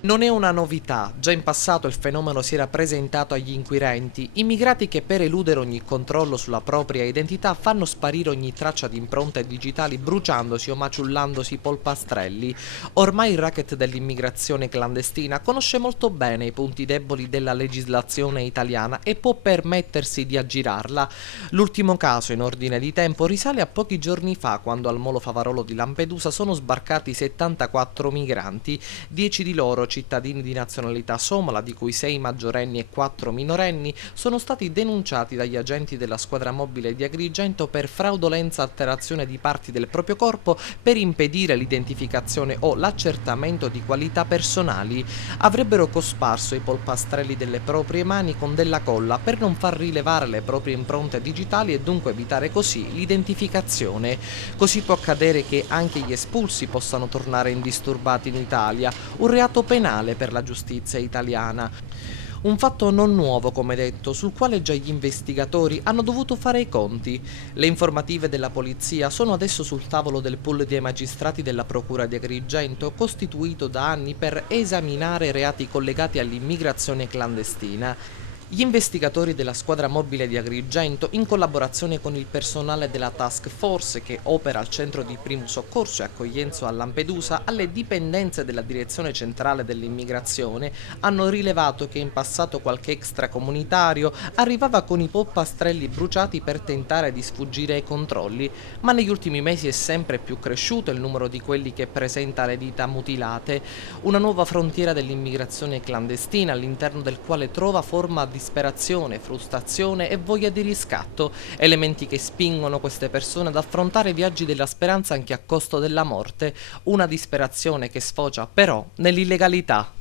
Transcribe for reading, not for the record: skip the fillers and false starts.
Non è una novità, già in passato il fenomeno si era presentato agli inquirenti, immigrati che per eludere ogni controllo sulla propria identità fanno sparire ogni traccia di impronte digitali bruciandosi o maciullandosi i polpastrelli. Ormai il racket dell'immigrazione clandestina conosce molto bene i punti deboli della legislazione italiana e può permettersi di aggirarla. L'ultimo caso in ordine di tempo risale a pochi giorni fa, quando al molo Favarolo di Lampedusa sono sbarcati 74 migranti, 10 di loro cittadini di nazionalità somala, di cui 6 maggiorenni e 4 minorenni, sono stati denunciati dagli agenti della squadra mobile di Agrigento per fraudolenza, alterazione di parti del proprio corpo per impedire l'identificazione o l'accertamento di qualità personali. Avrebbero cosparso i polpastrelli delle proprie mani con della colla per non far rilevare le proprie impronte digitali e dunque evitare così l'identificazione. Così può accadere che anche gli espulsi possano tornare indisturbati in Italia, un reato penale per la giustizia italiana. Un fatto non nuovo, come detto, sul quale già gli investigatori hanno dovuto fare i conti. Le informative della polizia sono adesso sul tavolo del pool dei magistrati della Procura di Agrigento, costituito da anni per esaminare reati collegati all'immigrazione clandestina. Gli investigatori della squadra mobile di Agrigento, in collaborazione con il personale della Task Force che opera al centro di primo soccorso e accoglienza a Lampedusa, alle dipendenze della Direzione Centrale dell'Immigrazione, hanno rilevato che in passato qualche extracomunitario arrivava con i polpastrelli bruciati per tentare di sfuggire ai controlli, ma negli ultimi mesi è sempre più cresciuto il numero di quelli che presenta le dita mutilate, una nuova frontiera dell'immigrazione clandestina all'interno del quale trova forma disperazione, frustrazione e voglia di riscatto, elementi che spingono queste persone ad affrontare viaggi della speranza anche a costo della morte, una disperazione che sfocia però nell'illegalità.